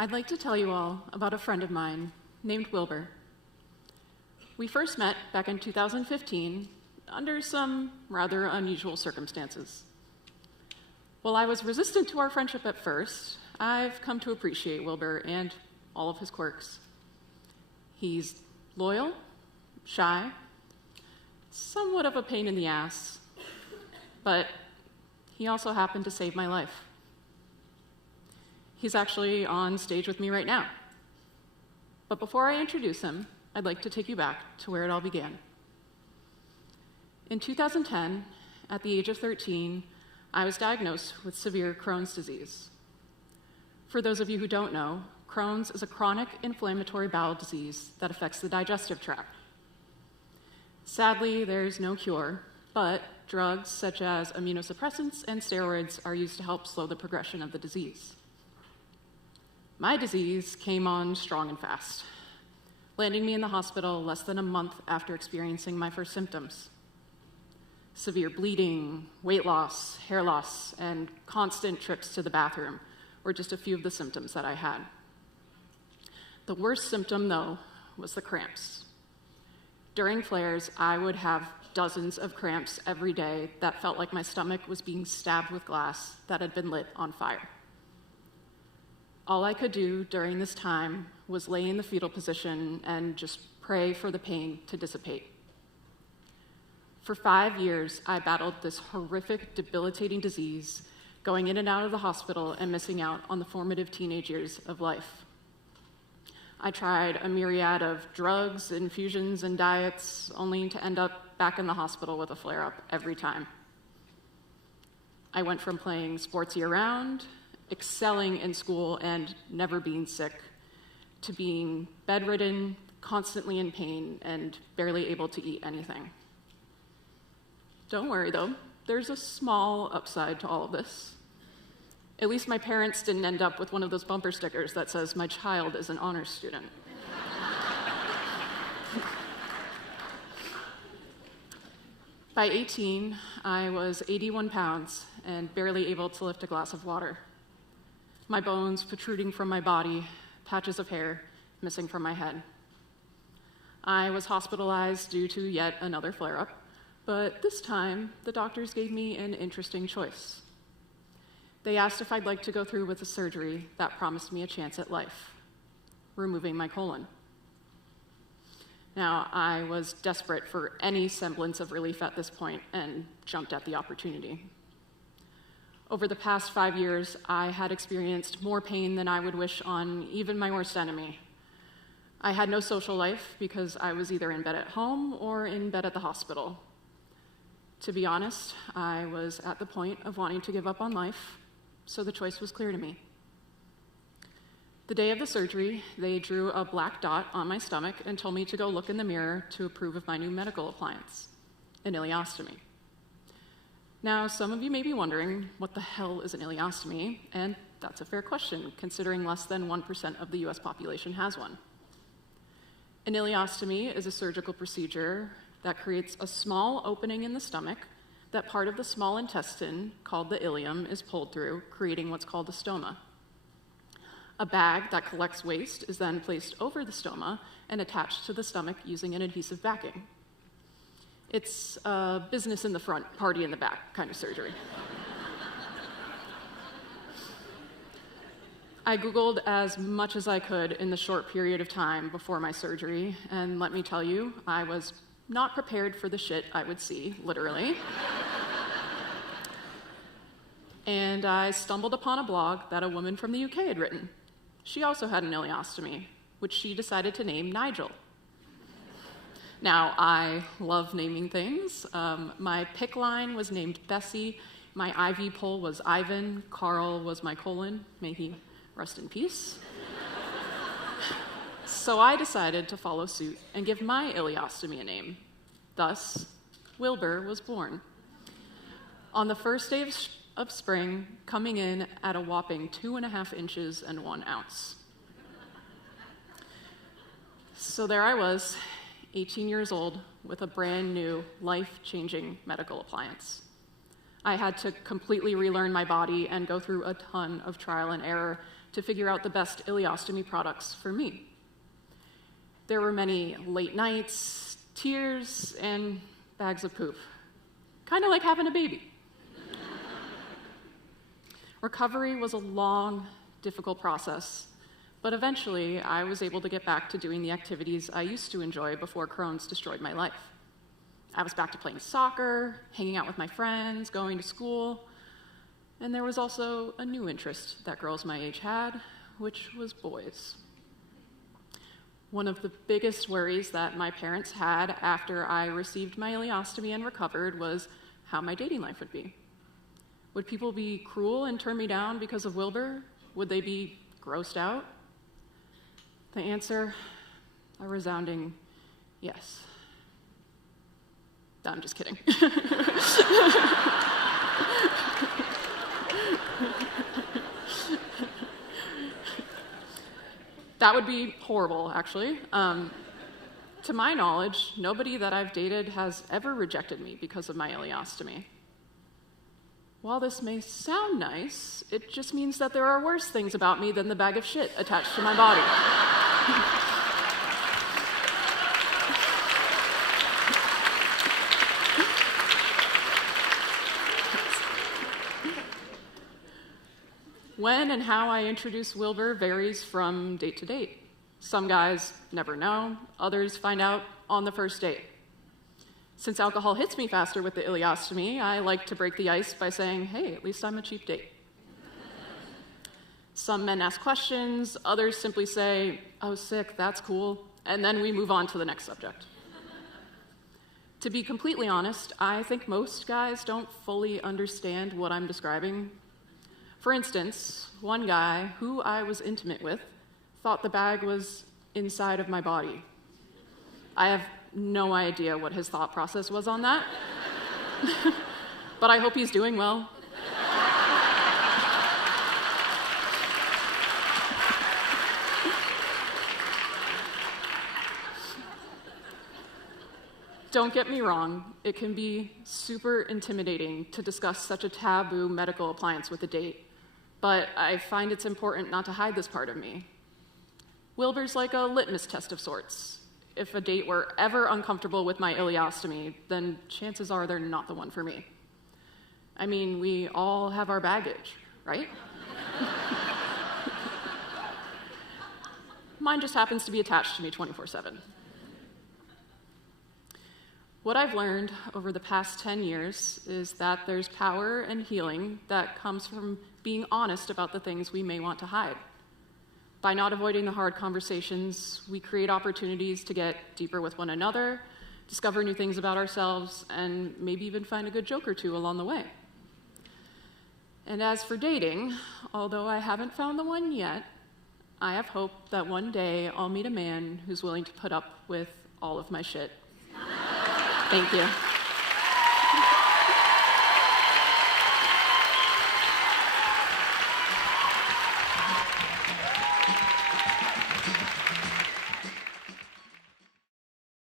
I'd like to tell you all about a friend of mine named Wilbur. We first met back in 2015 under some rather unusual circumstances. While I was resistant to our friendship at first, I've come to appreciate Wilbur and all of his quirks. He's loyal, shy, somewhat of a pain in the ass, but he also happened to save my life. He's actually on stage with me right now. But before I introduce him, I'd like to take you back to where it all began. In 2010, at the age of 13, I was diagnosed with severe Crohn's disease. For those of you who don't know, Crohn's is a chronic inflammatory bowel disease that affects the digestive tract. Sadly, there's no cure, but drugs such as immunosuppressants and steroids are used to help slow the progression of the disease. My disease came on strong and fast, landing me in the hospital less than a month after experiencing my first symptoms. Severe bleeding, weight loss, hair loss, and constant trips to the bathroom were just a few of the symptoms that I had. The worst symptom, though, was the cramps. During flares, I would have dozens of cramps every day that felt like my stomach was being stabbed with glass that had been lit on fire. All I could do during this time was lay in the fetal position and just pray for the pain to dissipate. For 5 years, I battled this horrific, debilitating disease, going in and out of the hospital and missing out on the formative teenage years of life. I tried a myriad of drugs, infusions, and diets, only to end up back in the hospital with a flare-up every time. I went from playing sports year-round, excelling in school, and never being sick, to being bedridden, constantly in pain, and barely able to eat anything. Don't worry, though. There's a small upside to all of this. At least my parents didn't end up with one of those bumper stickers that says, "My child is an honors student." By 18, I was 81 pounds and barely able to lift a glass of water. My bones protruding from my body, patches of hair missing from my head. I was hospitalized due to yet another flare-up, but this time the doctors gave me an interesting choice. They asked if I'd like to go through with a surgery that promised me a chance at life, removing my colon. Now, I was desperate for any semblance of relief at this point and jumped at the opportunity. Over the past 5 years, I had experienced more pain than I would wish on even my worst enemy. I had no social life because I was either in bed at home or in bed at the hospital. To be honest, I was at the point of wanting to give up on life, so the choice was clear to me. The day of the surgery, they drew a black dot on my stomach and told me to go look in the mirror to approve of my new medical appliance, an ileostomy. Now, some of you may be wondering, what the hell is an ileostomy? And that's a fair question, considering less than 1% of the US population has one. An ileostomy is a surgical procedure that creates a small opening in the stomach that part of the small intestine, called the ileum, is pulled through, creating what's called a stoma. A bag that collects waste is then placed over the stoma and attached to the stomach using an adhesive backing. It's a business in the front, party in the back kind of surgery. I Googled as much as I could in the short period of time before my surgery, and let me tell you, I was not prepared for the shit I would see, literally. And I stumbled upon a blog that a woman from the UK had written. She also had an ileostomy, which she decided to name Nigel. Now, I love naming things. My PICC line was named Bessie. My IV pole was Ivan. Carl was my colon. May he rest in peace. So I decided to follow suit and give my ileostomy a name. Thus, Wilbur was born. On the first day of spring, coming in at a whopping 2.5 inches and 1 ounce. So there I was, 18 years old, with a brand new, life-changing medical appliance. I had to completely relearn my body and go through a ton of trial and error to figure out the best ileostomy products for me. There were many late nights, tears, and bags of poop. Kind of like having a baby. Recovery was a long, difficult process, but eventually I was able to get back to doing the activities I used to enjoy before Crohn's destroyed my life. I was back to playing soccer, hanging out with my friends, going to school, and there was also a new interest that girls my age had, which was boys. One of the biggest worries that my parents had after I received my ileostomy and recovered was how my dating life would be. Would people be cruel and turn me down because of Wilbur? Would they be grossed out? The answer, a resounding yes. No, I'm just kidding. That would be horrible, actually. To my knowledge, nobody that I've dated has ever rejected me because of my ileostomy. While this may sound nice, it just means that there are worse things about me than the bag of shit attached to my body. When and how I introduce Wilbur varies from date to date. Some guys never know, others find out on the first date. Since alcohol hits me faster with the ileostomy, I like to break the ice by saying, hey, at least I'm a cheap date. Some men ask questions, others simply say, oh, sick, that's cool, and then we move on to the next subject. To be completely honest, I think most guys don't fully understand what I'm describing. For instance, one guy who I was intimate with thought the bag was inside of my body. I have no idea what his thought process was on that, but I hope he's doing well. Don't get me wrong, it can be super intimidating to discuss such a taboo medical appliance with a date, but I find it's important not to hide this part of me. Wilbur's like a litmus test of sorts. If a date were ever uncomfortable with my ileostomy, then chances are they're not the one for me. I mean, we all have our baggage, right? Mine just happens to be attached to me 24/7. What I've learned over the past 10 years is that there's power and healing that comes from being honest about the things we may want to hide. By not avoiding the hard conversations, we create opportunities to get deeper with one another, discover new things about ourselves, and maybe even find a good joke or two along the way. And as for dating, although I haven't found the one yet, I have hope that one day I'll meet a man who's willing to put up with all of my shit. Thank you.